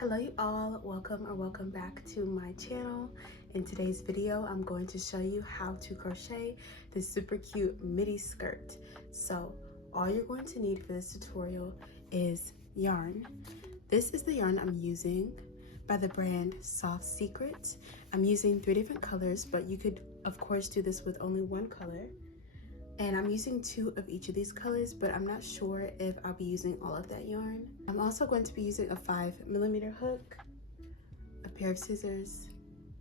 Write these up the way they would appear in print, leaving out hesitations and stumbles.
Hello you all, welcome back to my channel. In today's video I'm going to show you how to crochet this super cute midi skirt. So all you're going to need for this tutorial is yarn. This is the yarn I'm using by the brand Soft Secret. I'm using 3 different colors, but you could of course do this with only one color. And I'm using 2 of each of these colors, but I'm not sure if I'll be using all of that yarn. I'm also going to be using a 5mm hook, a pair of scissors,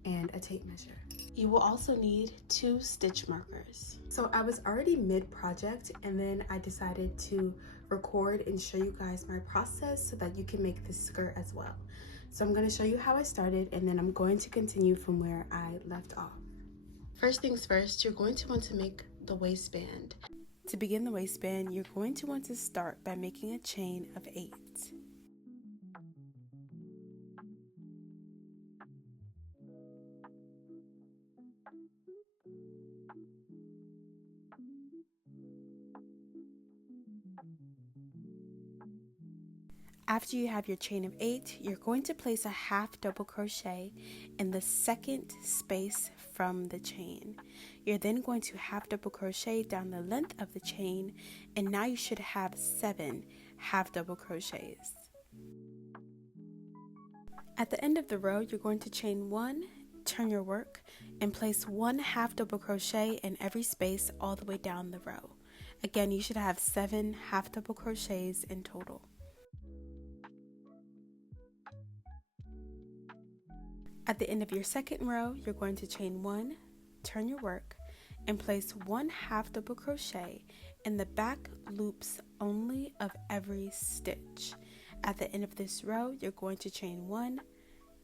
and a tape measure. You will also need 2 stitch markers. So I was already mid-project, and then I decided to record and show you guys my process so that you can make this skirt as well. So I'm going to show you how I started, and then I'm going to continue from where I left off. First things first, you're going to want to make the waistband. To begin the waistband, you're going to want to start by making a chain of 8. After you have your chain of 8, you're going to place a half double crochet in the second space from the chain. You're then going to half double crochet down the length of the chain, and now you should have 7 half double crochets. At the end of the row, you're going to chain 1, turn your work, and place 1 half double crochet in every space all the way down the row. Again, you should have 7 half double crochets in total. At the end of your second row, you're going to chain 1, turn your work, and place 1 half double crochet in the back loops only of every stitch. At the end of this row, you're going to chain 1,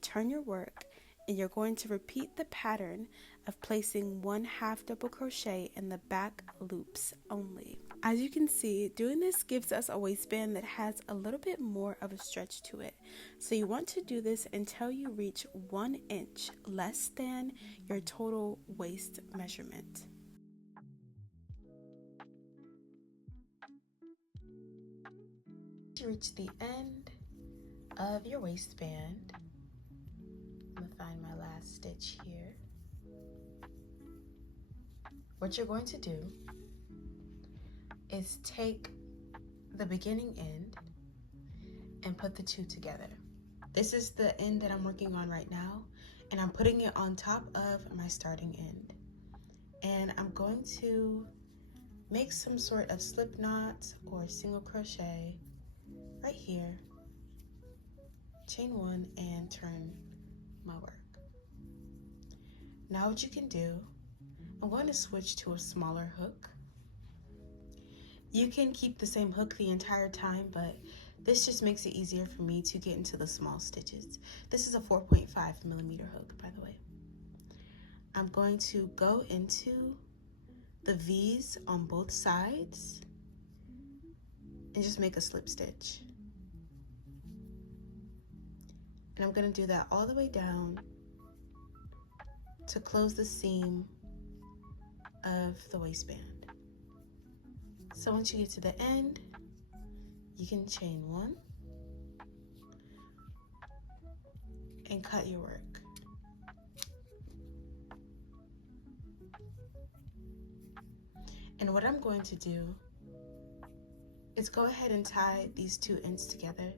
turn your work, and you're going to repeat the pattern of placing 1 half double crochet in the back loops only. As you can see, doing this gives us a waistband that has a little bit more of a stretch to it. So you want to do this until you reach 1 inch less than your total waist measurement. To reach the end of your waistband, I'm gonna find my last stitch here. What you're going to do is take the beginning end and put the 2 together. This is the end that I'm working on right now, and I'm putting it on top of my starting end. And I'm going to make some sort of slip knot or single crochet right here, chain 1, and turn my work. Now what you can do, I'm going to switch to a smaller hook. You can keep the same hook the entire time, but this just makes it easier for me to get into the small stitches. This is a 4.5mm hook, by the way. I'm going to go into the V's on both sides and just make a slip stitch. And I'm going to do that all the way down to close the seam of the waistband. So once you get to the end, you can chain 1 and cut your work. And what I'm going to do is go ahead and tie these 2 ends together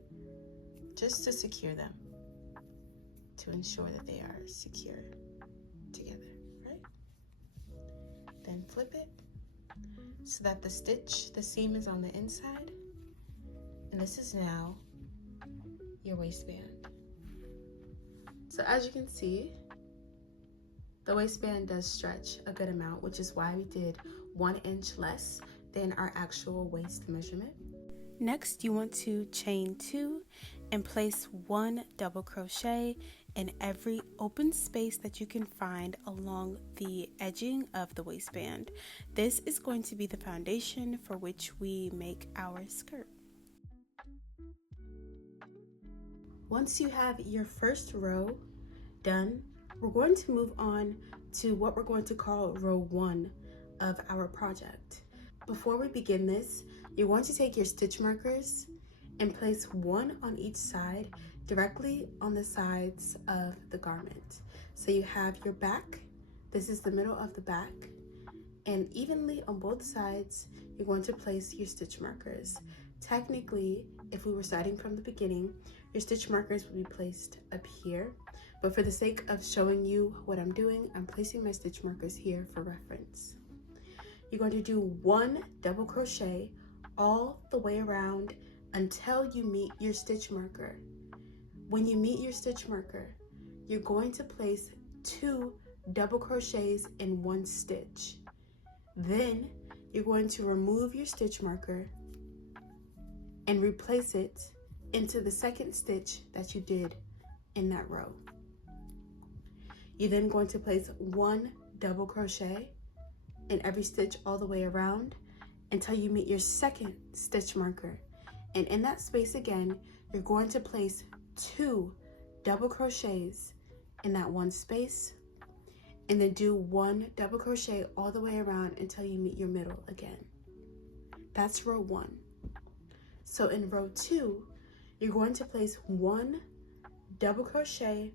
just to secure them, to ensure that they are secure together, right? Then flip it so that the seam is on the inside, and this is now your waistband. So as you can see, the waistband does stretch a good amount, which is why we did 1 inch less than our actual waist measurement. Next, you want to chain 2 and place 1 double crochet in every open space that you can find along the edging of the waistband. This is going to be the foundation for which we make our skirt. Once you have your first row done, we're going to move on to what we're going to call row 1 of our project. Before we begin this, you're going to take your stitch markers and place 1 on each side directly on the sides of the garment. So you have your back, this is the middle of the back, and evenly on both sides, you're going to place your stitch markers. Technically, if we were starting from the beginning, your stitch markers would be placed up here, but for the sake of showing you what I'm doing, I'm placing my stitch markers here for reference. You're going to do 1 double crochet all the way around until you meet your stitch marker. When you meet your stitch marker, you're going to place 2 double crochets in 1 stitch. Then you're going to remove your stitch marker and replace it into the second stitch that you did in that row. You're then going to place 1 double crochet in every stitch all the way around until you meet your second stitch marker. And in that space again, you're going to place 2 double crochets in that 1 space, and then do 1 double crochet all the way around until you meet your middle again. That's row 1. So in row 2, you're going to place 1 double crochet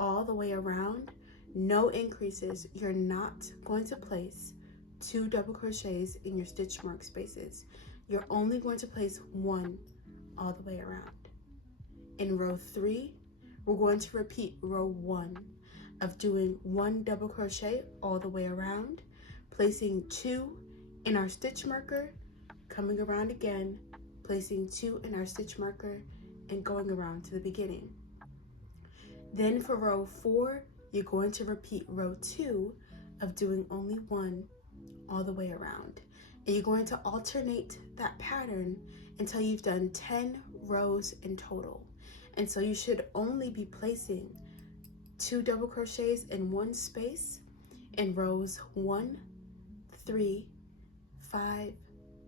all the way around, no increases. You're not going to place 2 double crochets in your stitch mark spaces. You're only going to place 1 all the way around. In row 3, we're going to repeat row 1 of doing 1 double crochet all the way around, placing 2 in our stitch marker, coming around again, placing 2 in our stitch marker, and going around to the beginning. Then for row 4, you're going to repeat row 2 of doing only 1 all the way around. And you're going to alternate that pattern until you've done 10 rows in total. And so you should only be placing 2 double crochets in 1 space in rows 1, 3, 5,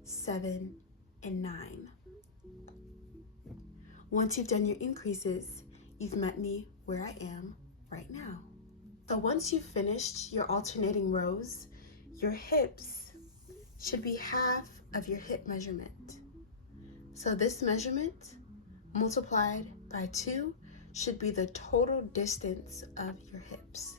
7, and 9. Once you've done your increases, you've met me where I am right now. So once you've finished your alternating rows, your hips should be half of your hip measurement. So this measurement multiplied by 2 should be the total distance of your hips.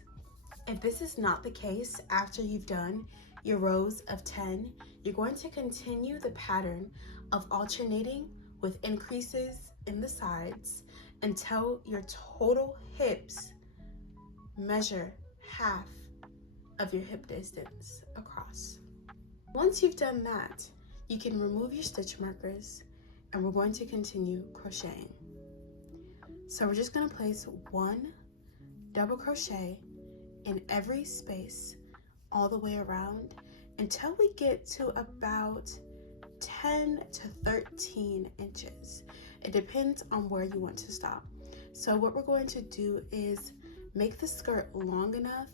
If this is not the case after you've done your rows of 10, you're going to continue the pattern of alternating with increases in the sides until your total hips measure half of your hip distance across. Once you've done that, you can remove your stitch markers and we're going to continue crocheting. So we're just going to place 1 double crochet in every space all the way around until we get to about 10 to 13 inches. It depends on where you want to stop. So what we're going to do is make the skirt long enough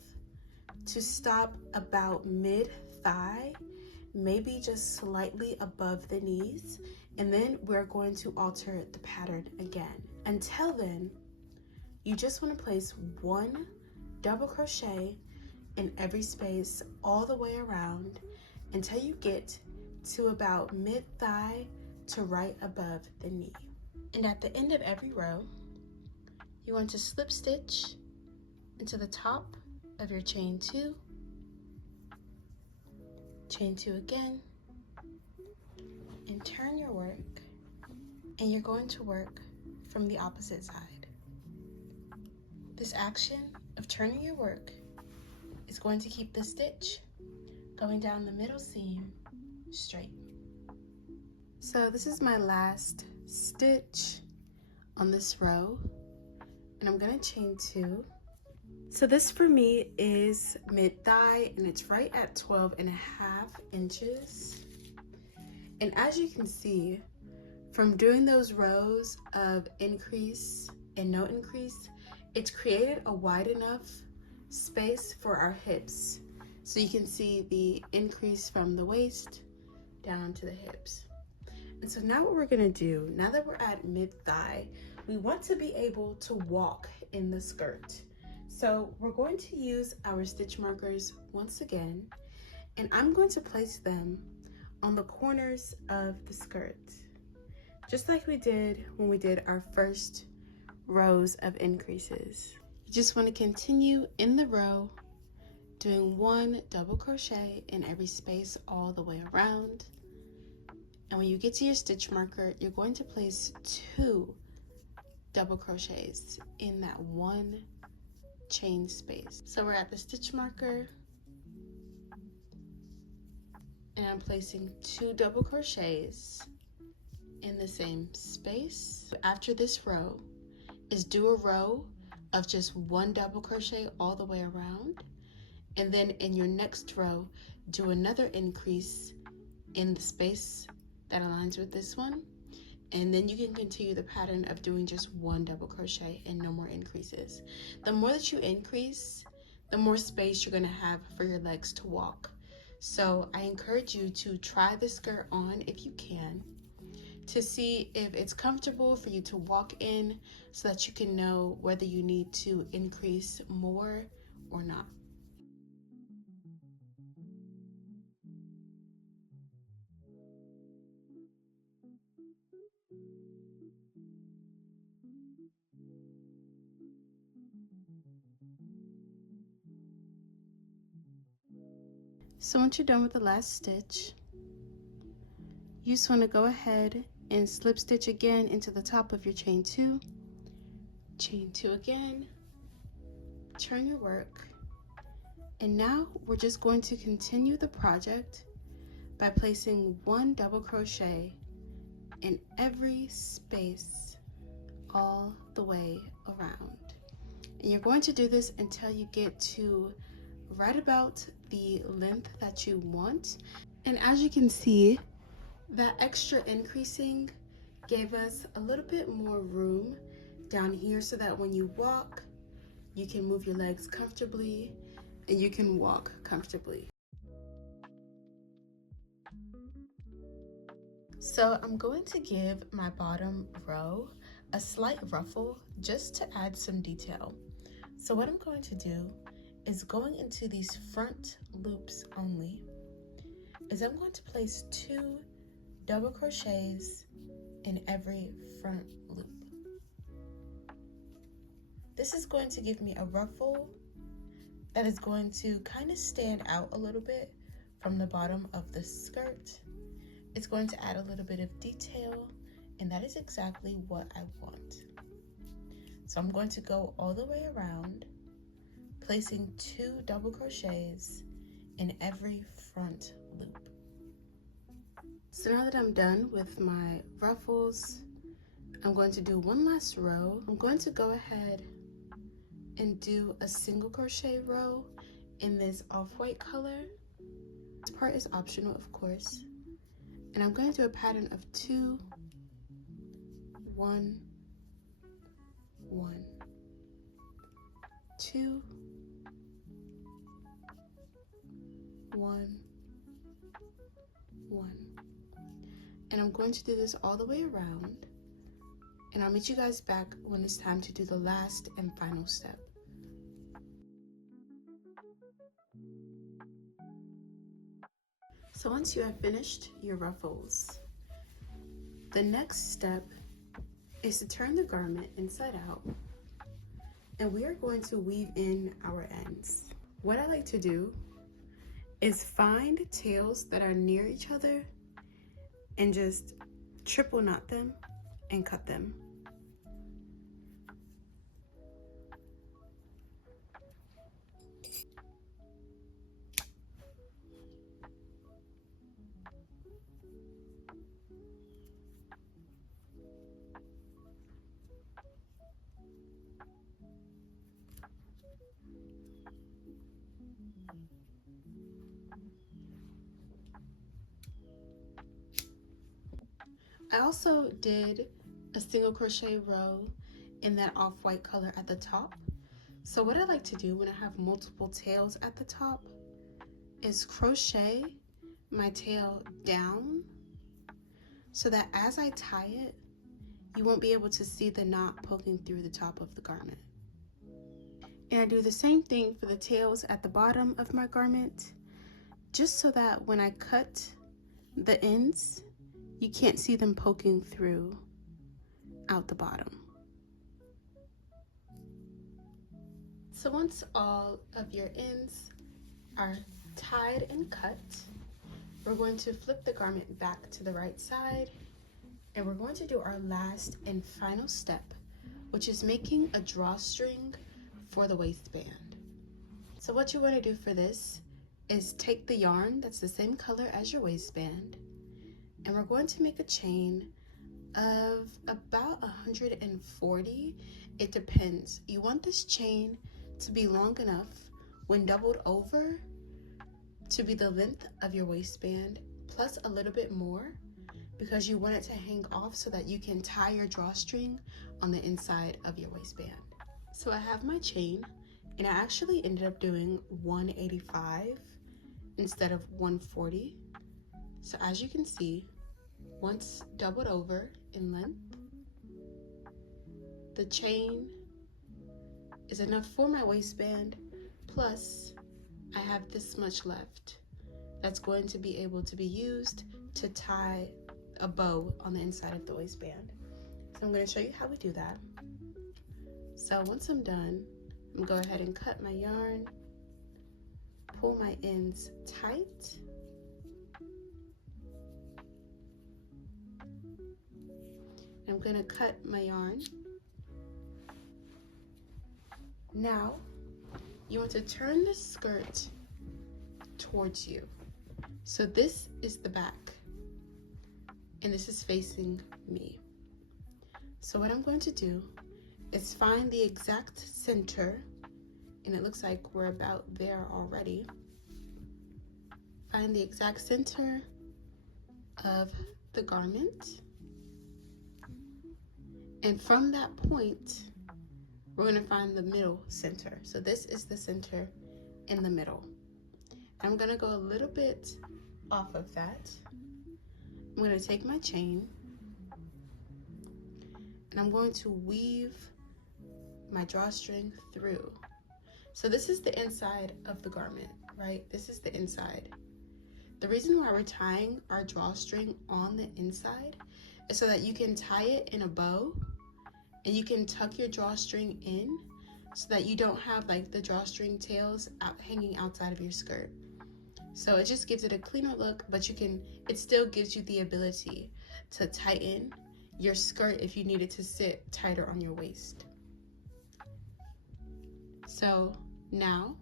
to stop about mid-thigh, maybe just slightly above the knees, and then we're going to alter the pattern again. Until then, you just want to place 1 double crochet in every space all the way around until you get to about mid-thigh to right above the knee. And at the end of every row, you want to slip stitch into the top of your chain 2, chain 2 again, and turn your work, and you're going to work from the opposite side. This action of turning your work is going to keep the stitch going down the middle seam straight. So this is my last stitch on this row, and I'm going to chain 2. So this for me is mid-thigh, and it's right at 12.5 inches. And as you can see, from doing those rows of increase and no increase, it's created a wide enough space for our hips. So you can see the increase from the waist down to the hips. And so now what we're gonna do, now that we're at mid-thigh, we want to be able to walk in the skirt. So we're going to use our stitch markers once again, and I'm going to place them on the corners of the skirt, just like we did when we did our first rows of increases. You just want to continue in the row, doing 1 double crochet in every space all the way around. And when you get to your stitch marker, you're going to place 2 double crochets in that 1 chain space. So we're at the stitch marker, and I'm placing 2 double crochets in the same space. After this row is do a row of just 1 double crochet all the way around, and then in your next row do another increase in the space that aligns with this one, and then you can continue the pattern of doing just 1 double crochet and no more increases. The more that you increase, the more space you're going to have for your legs to walk. So I encourage you to try the skirt on if you can, to see if it's comfortable for you to walk in, so that you can know whether you need to increase more or not. So once you're done with the last stitch, you just want to go ahead and slip stitch again into the top of your chain 2, chain 2 again, turn your work, and now we're just going to continue the project by placing 1 double crochet in every space all the way around. And you're going to do this until you get to right about the length that you want. And as you can see, that extra increasing gave us a little bit more room down here, so that when you walk, you can move your legs comfortably and you can walk comfortably. So I'm going to give my bottom row a slight ruffle just to add some detail. So what I'm going to do is, going into these front loops only, is I'm going to place 2 double crochets in every front loop. This is going to give me a ruffle that is going to kind of stand out a little bit from the bottom of the skirt. It's going to add a little bit of detail, and that is exactly what I want. So I'm going to go all the way around, placing 2 double crochets in every front loop. So now that I'm done with my ruffles, I'm going to do one last row. I'm going to go ahead and do a single crochet row in this off-white color. This part is optional, of course. And I'm going to do a pattern of 2, 1, 1, 2, 1, 1. And I'm going to do this all the way around, and I'll meet you guys back when it's time to do the last and final step. So once you have finished your ruffles, the next step is to turn the garment inside out, and we are going to weave in our ends. What I like to do is find tails that are near each other and just triple knot them and cut them. I also did a single crochet row in that off-white color at the top. So what I like to do when I have multiple tails at the top is crochet my tail down, so that as I tie it, you won't be able to see the knot poking through the top of the garment. And I do the same thing for the tails at the bottom of my garment, just so that when I cut the ends, you can't see them poking through out the bottom. So once all of your ends are tied and cut, we're going to flip the garment back to the right side, and we're going to do our last and final step, which is making a drawstring for the waistband. So what you want to do for this is take the yarn that's the same color as your waistband, and we're going to make a chain of about 140. It depends. You want this chain to be long enough when doubled over to be the length of your waistband plus a little bit more, because you want it to hang off so that you can tie your drawstring on the inside of your waistband. So I have my chain, and I actually ended up doing 185 instead of 140. So as you can see, once doubled over in length, the chain is enough for my waistband, plus I have this much left that's going to be able to be used to tie a bow on the inside of the waistband. So I'm going to show you how we do that. So once I'm done, I'm going to go ahead and cut my yarn, pull my ends tight, I'm going to cut my yarn. Now, you want to turn the skirt towards you. So this is the back, and this is facing me. So what I'm going to do is find the exact center, and it looks like we're about there already. Find the exact center of the garment. And from that point, we're going to find the middle center. So this is the center in the middle. I'm going to go a little bit off of that. I'm going to take my chain, and I'm going to weave my drawstring through. So this is the inside of the garment, right? This is the inside. The reason why we're tying our drawstring on the inside is so that you can tie it in a bow, and you can tuck your drawstring in so that you don't have like the drawstring tails hanging outside of your skirt. So it just gives it a cleaner look, but it still gives you the ability to tighten your skirt if you need it to sit tighter on your waist. So now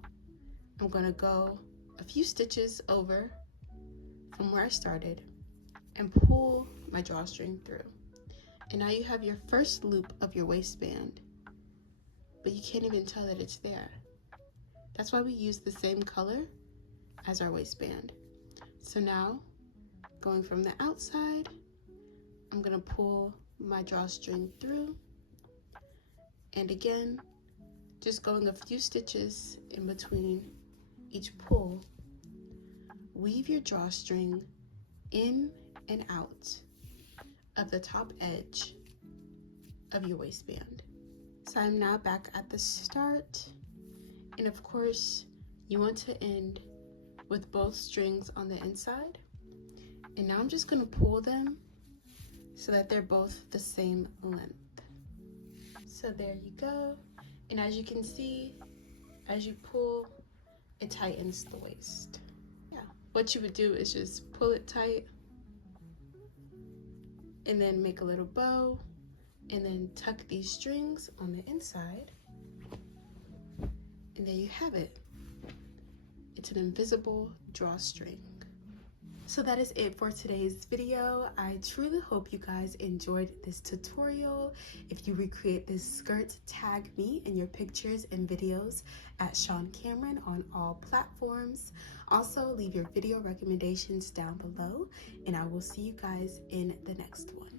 I'm gonna go a few stitches over from where I started and pull my drawstring through. And now you have your first loop of your waistband, but you can't even tell that it's there. That's why we use the same color as our waistband. So now, going from the outside, I'm gonna pull my drawstring through, and again, just going a few stitches in between each pull. Weave your drawstring in and out of the top edge of your waistband. So I'm now back at the start, and of course you want to end with both strings on the inside, and now I'm just going to pull them so that they're both the same length. So there you go, and as you can see, as you pull, it tightens the waist. Yeah, what you would do is just pull it tight, and then make a little bow, and then tuck these strings on the inside, and there you have it. It's an invisible drawstring. So that is it for today's video. I truly hope you guys enjoyed this tutorial. If you recreate this skirt, tag me in your pictures and videos at Sean Cameron on all platforms. Also, leave your video recommendations down below, and I will see you guys in the next one.